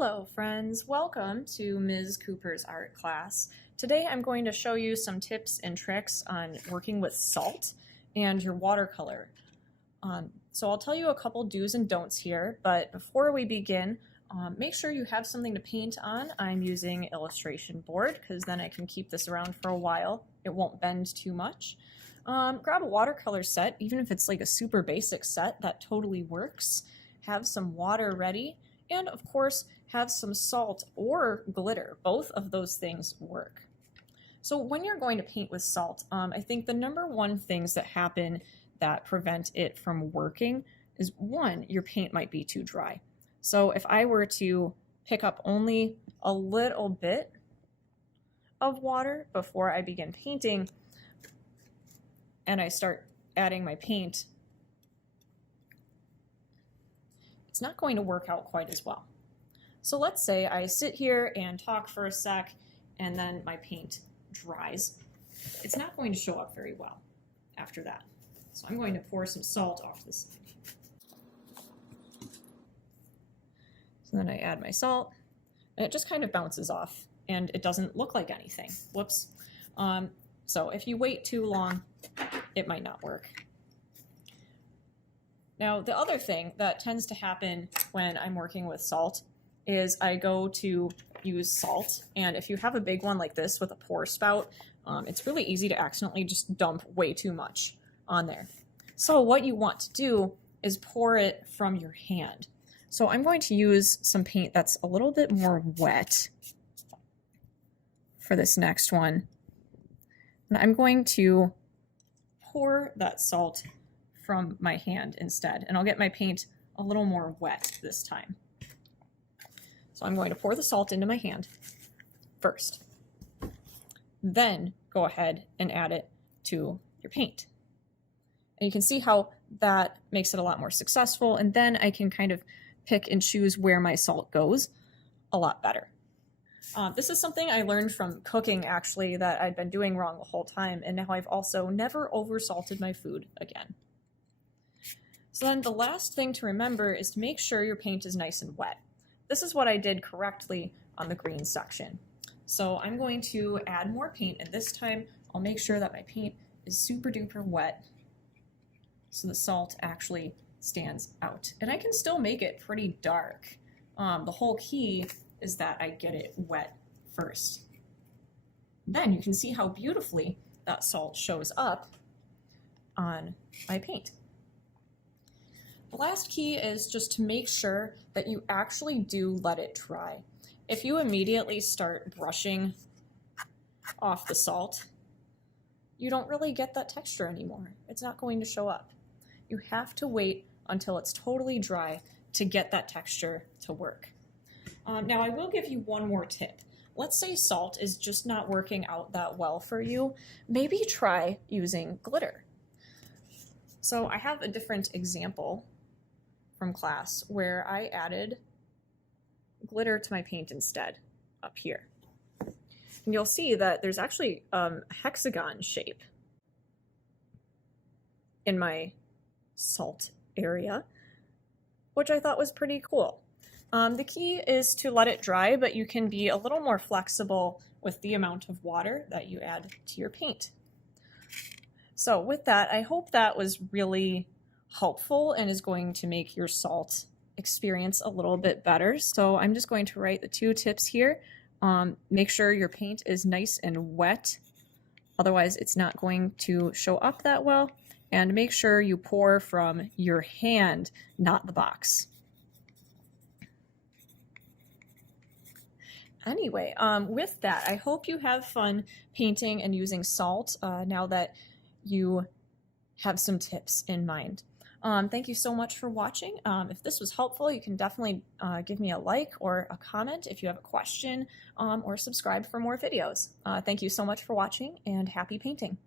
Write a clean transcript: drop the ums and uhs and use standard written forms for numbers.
Hello friends, welcome to Ms. Cooper's art class. Today I'm going to show you some tips and tricks on working with salt and your watercolor. So I'll tell you a couple do's and don'ts here, but before we begin, make sure you have something to paint on. I'm using illustration board because then I can keep this around for a while. It won't bend too much. Grab a watercolor set, even if it's like a super basic set, that totally works. Have some water ready. And of course, have some salt or glitter. Both of those things work. So when you're going to paint with salt, I think the number one things that happen that prevent it from working is, one, your paint might be too dry. So if I were to pick up only a little bit of water before I begin painting and I start adding my paint, it's not going to work out quite as well. So let's say I sit here and talk for a sec and then my paint dries. It's not going to show up very well after that. So I'm going to pour some salt off the side. So then I add my salt and it just kind of bounces off and it doesn't look like anything. Whoops. So if you wait too long, it might not work. Now, the other thing that tends to happen when I'm working with salt is I go to use salt, and if you have a big one like this with a pour spout, it's really easy to accidentally just dump way too much on there. So what you want to do is pour it from your hand. So I'm going to use some paint that's a little bit more wet for this next one. And I'm going to pour that salt from my hand instead, and I'll get my paint a little more wet this time. So I'm going to pour the salt into my hand first. Then go ahead and add it to your paint. And you can see how that makes it a lot more successful, and then I can kind of pick and choose where my salt goes a lot better. This is something I learned from cooking, actually, that I'd been doing wrong the whole time, and now I've also never oversalted my food again. So then the last thing to remember is to make sure your paint is nice and wet. This is what I did correctly on the green section. So I'm going to add more paint, and this time I'll make sure that my paint is super duper wet so the salt actually stands out. And I can still make it pretty dark. The whole key is that I get it wet first. Then you can see how beautifully that salt shows up on my paint. The last key is just to make sure that you actually do let it dry. If you immediately start brushing off the salt, you don't really get that texture anymore. It's not going to show up. You have to wait until it's totally dry to get that texture to work. Now I will give you one more tip. Let's say salt is just not working out that well for you. Maybe try using glitter. So I have a different example from class where I added glitter to my paint instead up here. And you'll see that there's actually a hexagon shape in my salt area, which I thought was pretty cool. The key is to let it dry, but you can be a little more flexible with the amount of water that you add to your paint. So with that, I hope that was really helpful and is going to make your salt experience a little bit better. So I'm just going to write the 2 tips here. Make sure your paint is nice and wet, otherwise it's not going to show up that well. And make sure you pour from your hand, not the box. Anyway, with that, I hope you have fun painting and using salt now that you have some tips in mind. Thank you so much for watching. If this was helpful, you can definitely give me a like or a comment if you have a question, or subscribe for more videos. Thank you so much for watching, and happy painting.